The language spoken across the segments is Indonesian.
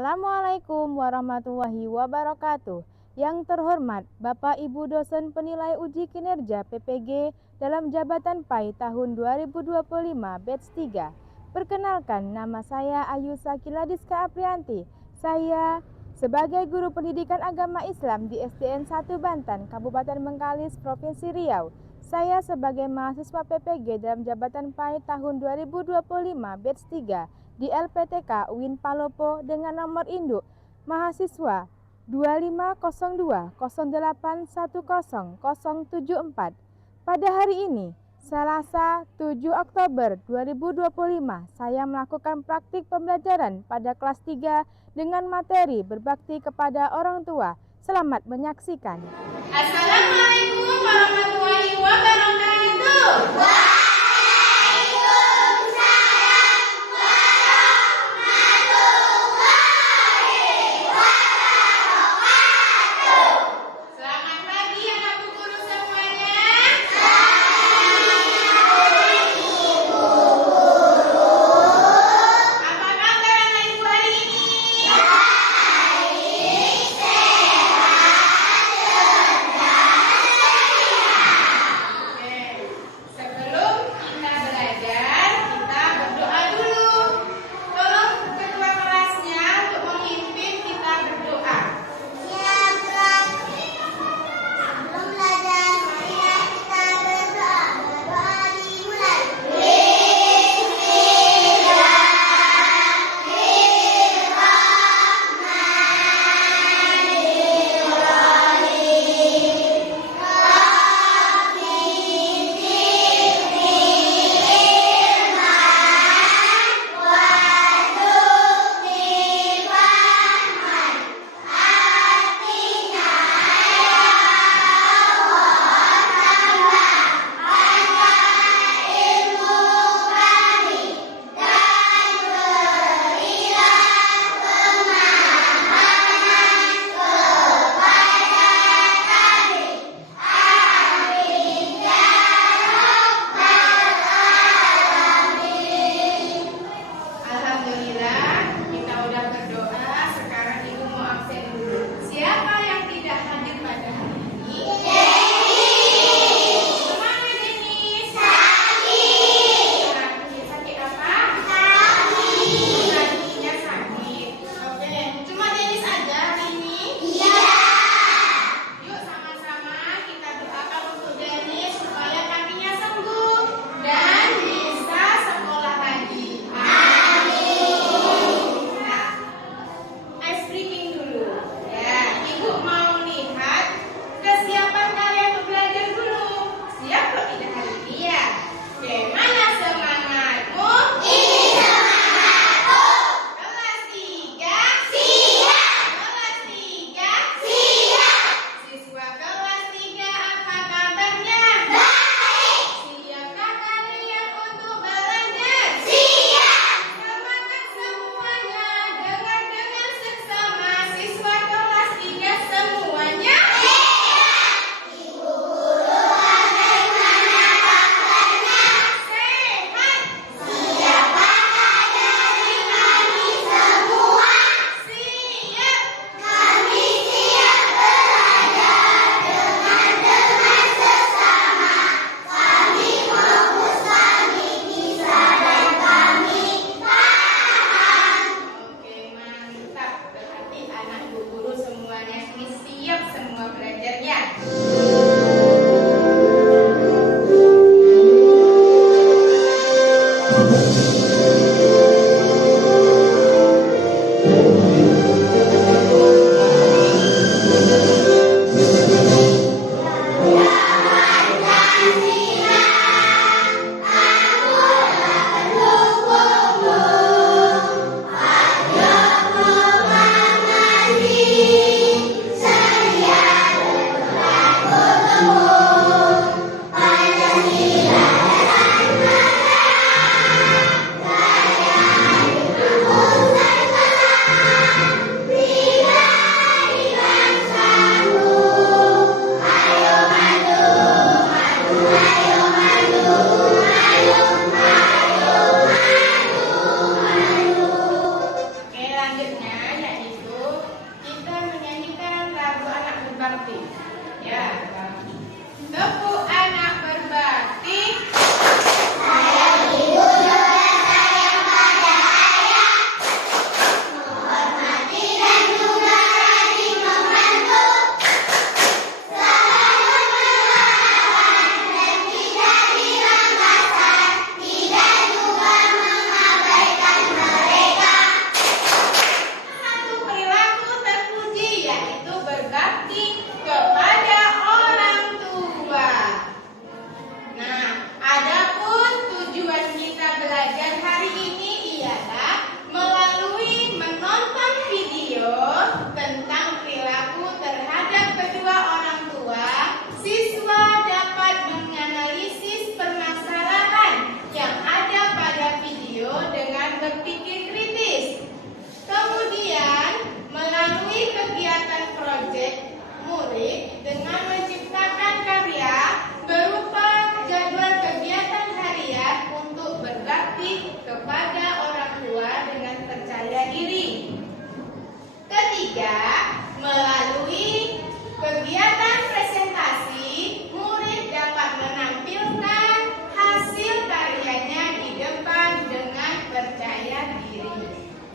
Assalamualaikum warahmatullahi wabarakatuh. Yang terhormat Bapak Ibu dosen penilai uji kinerja PPG dalam jabatan PAI tahun 2025 batch 3. Perkenalkan, nama saya Ayu Sakiladiska Aprianti. Saya sebagai guru pendidikan agama Islam di SDN 1 Bantan, Kabupaten Bengkalis, Provinsi Riau. Saya sebagai mahasiswa PPG dalam jabatan PAI tahun 2025 batch 3 di LPTK UIN Palopo dengan nomor induk mahasiswa 250208100074. Pada hari ini, Selasa 7 Oktober 2025, saya melakukan praktik pembelajaran pada kelas 3 dengan materi berbakti kepada orang tua. Selamat menyaksikan. Assalamualaikum warahmatullahi wabarakatuh. Selamat pagi anak guru semuanya. Apa kabar anak ibu hari ini? Oke, sebelum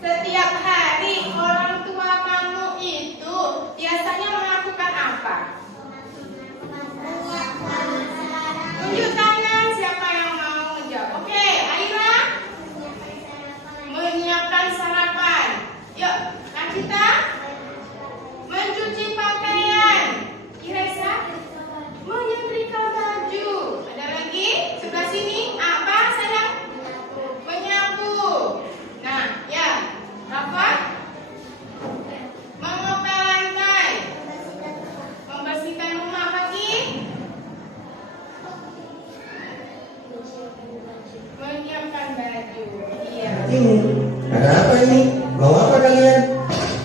Setiap hari orang tua kamu itu biasanya melakukan apa? Tunjuk tangan siapa yang mau menjawab. Oke, Aira. Menyiapkan sarapan. Yuk, Nakita. Mencuci pakaian. Iresa. Menyetrika baju. Ada lagi? Sebelah sini. Apa sayang? Menyapu. Nah, ya. Apa? Mengepel lantai. Membersihkan rumah lagi. Menyiapkan baju. Iya. Ini, ada apa ini? Mau apa kalian?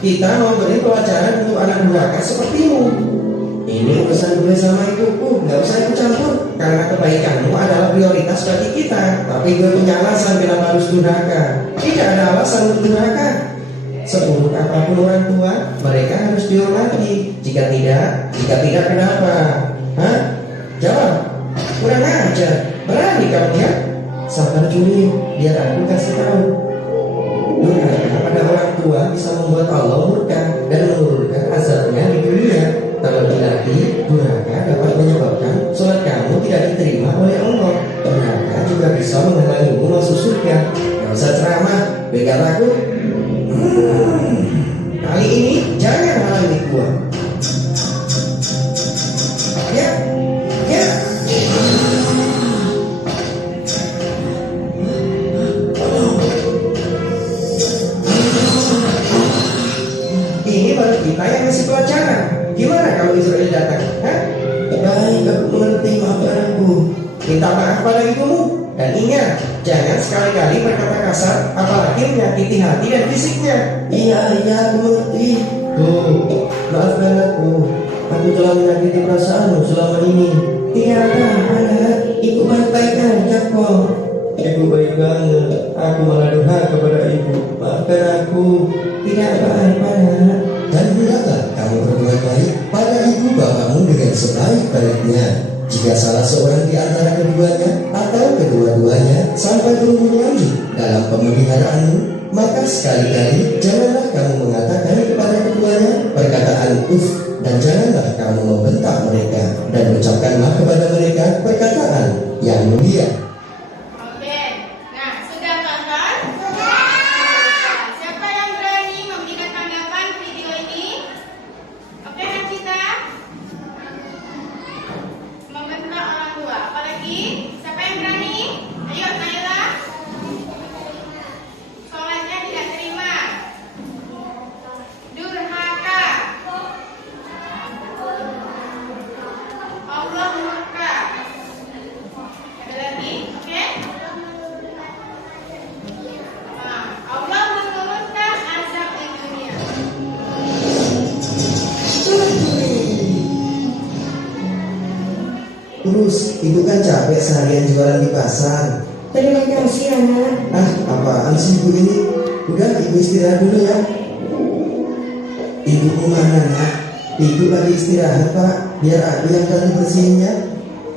Kita mau beri pelajaran untuk anak durhaka sepertimu. Ini urusan gue sama ibuku, nggak usah ikut campur. Karena kebaikanmu adalah prioritas bagi kita. Tapi gue punya alasan kenapa harus durhaka. Tidak ada alasan untuk durhaka. Seburuk apapun orang tua, mereka harus dihormati. Jika tidak kenapa? Hah? Jawab. Kurang ajar. Berani kamu ya? Sabar Juli, biar aku kasih tahu. Durhaka pada orang tua bisa membuat Allah murka dan menurunkan azabnya di dunia. Terlebih lagi, durhaka dapat menyebabkan sholat kamu tidak diterima oleh Allah. Durhaka juga bisa menghalangimu masuk surga. Gak usah ceramah, pegang aku. Kali ini jangan halangi gua. Ya, ya. Ini baru kita yang ngasih pelajaran. Gimana kalau Israel datang? Hah? Baik, aku mengerti, maafkan aku. Minta maaf pada ibumu. Dan ingat, jangan sekali-kali berkata kasar, apalagi menyakiti hati dan fisiknya. Iya, aku mengerti. Tuh, maafkan aku. Aku telah menyakiti perasaanmu selama ini. Tidak ada, ibu baik-baik aja kok. Ibu baik banget. Aku malah durhaka kepada ibu. Maafkan aku. Tidak apa-apa. Dan hendaklah kamu berbuat baik pada ibu bapakmu dengan sebaik-baiknya. Jika salah seorang di antara keduanya atau kedua-duanya sampai berumur lanjut dalam pemeliharaanmu, maka sekali-kali janganlah kamu mengatakan kepada keduanya perkataan dan janganlah kamu membentak mereka dan ucapkanlah kepada mereka perkataan yang mulia. Oke. Nah, sudah tonton? Sudah. Siapa yang berani memberikan tanggapan video ini? Oke, Nakita. Membentak orang tua. Apalagi? Siapa yang berani? Ayo, Naila. Sholatnya tidak terima. Durhaka. Allah murka. Ada lagi? Oke? Nah, Allah menurunkan azab di dunia. Terus, ibu kan capek seharian jualan di pasar. Terima kasih anak. Apaan sih ibu ini? Udah, ibu istirahat dulu ya. Ibu mana nak? Ibu lagi istirahat pak. Biar aku yang ganti bersihinnya.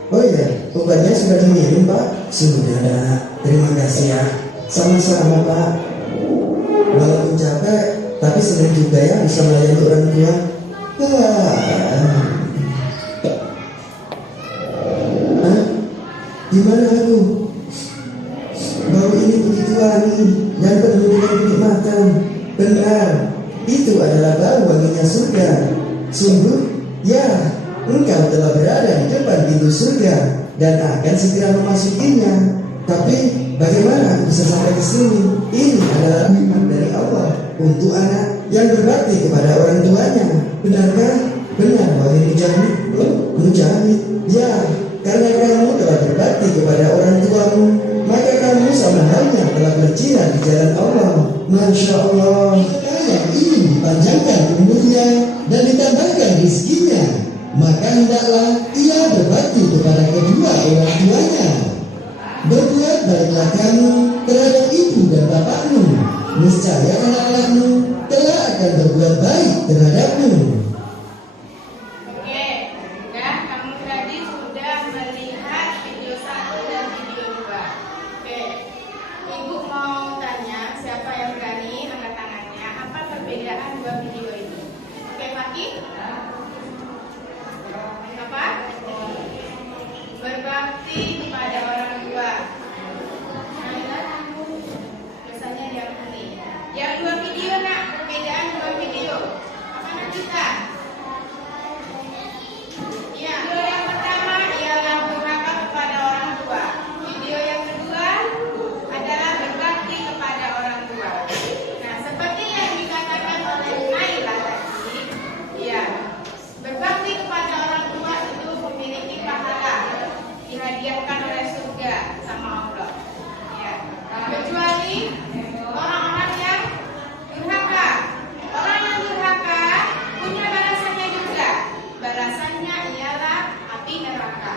Oh iya, obatnya sudah diminum pak. Sudah nak. Terima kasih ya. Sama-sama pak. Walaupun capek, tapi senang juga ya bisa melayani orang tua. Gimana aku? Bau ini begitu wangi dan penuh dengan kenikmatan. Benar, itu adalah bau wanginya surga. Sungguh, ya, engkau telah berada di depan pintu surga dan akan segera memasukinya. Tapi bagaimana aku bisa sampai ke sini? Ini adalah nikmat dari Allah untuk anak yang berbakti kepada orang tuanya. Benarkah? Benar, wahai Mujahid. Mujahid, ya. Karena kamu telah berbakti kepada orang tuamu, maka kamu sama halnya telah berjihad di jalan Allah. Masya Allah. Maka yang ingin dipanjangkan umurnya dan ditambahkan rezekinya, maka hendaklah ia berbakti kepada kedua orang tuanya. Berbuat baiklah kamu terhadap ibu dan bapakmu, niscaya anak-anakmu telah akan berbuat baik terhadapmu. Oke, ya, kamu tadi sudah melihat video 1 dan video 2. Oke, Ibu mau tanya siapa yang video itu. Oke, Fakih? Apa? Berbakti kepada orang tua. Biasanya yang ini. Yang dua video nak, perbedaan dua video. Apa nak kita? Ya, video yang pertama ialah durhaka kepada orang tua. Video yang kedua adalah berbakti kepada orang tua. Nah, seperti yang dikatakan oleh Naila tadi, ya, berbakti kepada orang tua itu memiliki pahala, dihadiahkan oleh surga sama Allah. Ya, kecuali orang-orang yang durhaka. Orang yang durhaka punya balasannya juga. Balasannya ialah api neraka.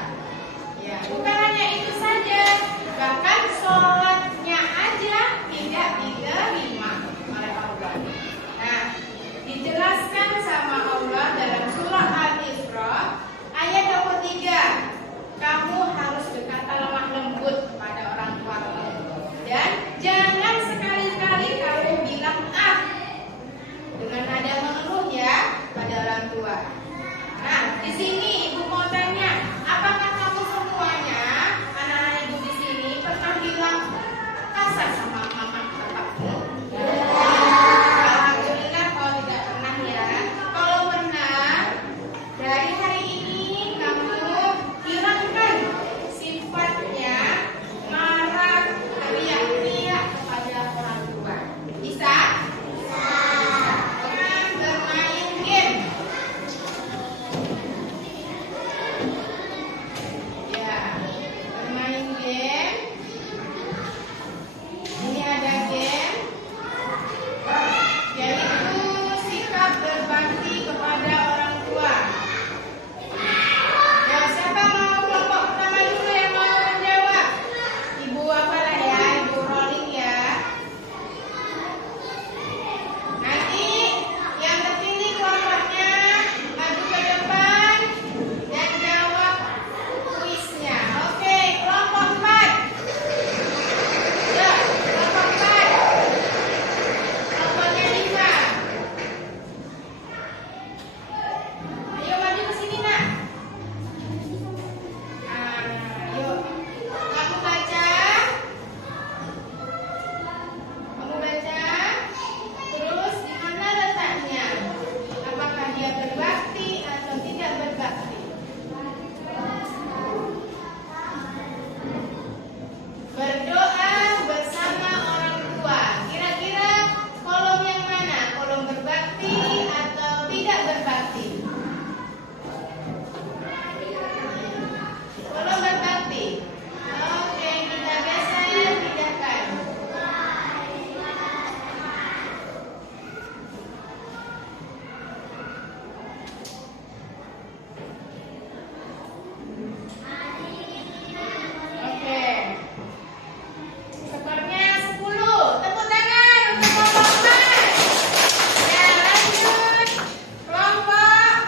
Ya, bukan hanya itu saja, bahkan sholatnya aja tidak diterima oleh Allah. Nah, dijelaskan sama Allah dalam surah Al-Isra ayat 23. Kamu harus berkata lemah lembut kepada orang tuamu dan jangan sekali-kali kamu bilang dengan nada mengeluh ya pada orang tua. Nah, di sini ibu mau tanya, apakah kamu semuanya anak-anak ibu di sini pernah bilang kasar sama mama bapakmu? Alhamdulillah kalau tidak pernah ya. Kalau pernah, dari hari ini kamu hilangkan sifatnya marah, teriak-teriak kepada orang tua. Bisa? Dengan bermain game. Ya, bermain game. Ini ada game, yaitu sikap berbakti kepada orang tua. Ya, siapa mau kelompok pertama dulu yang mau menjawab? Ibu apalah ya, ibu rolling ya. Nanti yang terpilih kelompoknya maju ke depan dan jawab kuisnya. Oke, kelompok 4. Ya, kelompok 4. Kelompoknya 5. Ayo maju ke sini nak. Yuk, kamu baca. Terus di mana letaknya? Apakah dia berbakti atau tidak berbakti? Berdoa bersama orang tua. Kira-kira kolom yang mana? Kolom berbakti atau tidak berbakti? Kolom berbakti. Oke, kita geser, pindahkan. Oke. Skornya 10. Tepuk tangan untuk kelompok 4. Ya, lanjut. Kelompok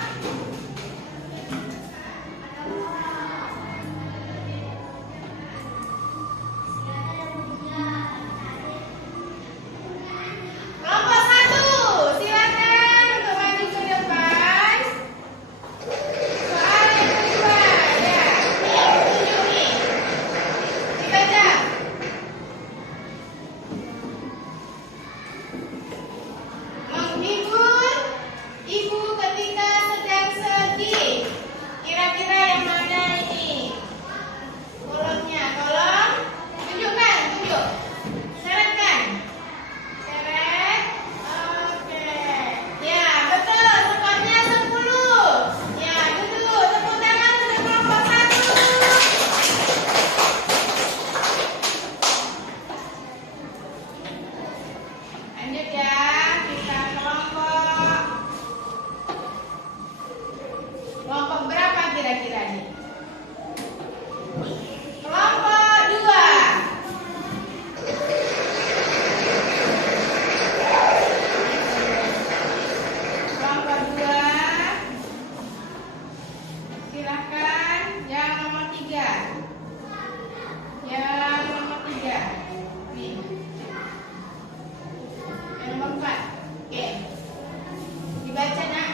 Kelompok 1, silakan untuk maju ke depan. Soal yang kedua, ya, yang ketujuh nih. Dibaca. Menghibur ibu ketika sedang sedih. Kira-kira yang mana ini? Kolomnya, kolom. Tunjukkan, tunjuk. Seretkan. Seret. Oke. Ya, betul. Skornya 10. Ya, duduk. Tepuk tangan untuk kelompok 1. Lanjut ya, kita kelompok berapa kira-kira nih? Kelompok 2. Kelompok 2. Silakan yang nomor 3. Yang nomor 3. Nih. Yang nomor 4. Oke. Dibaca nak.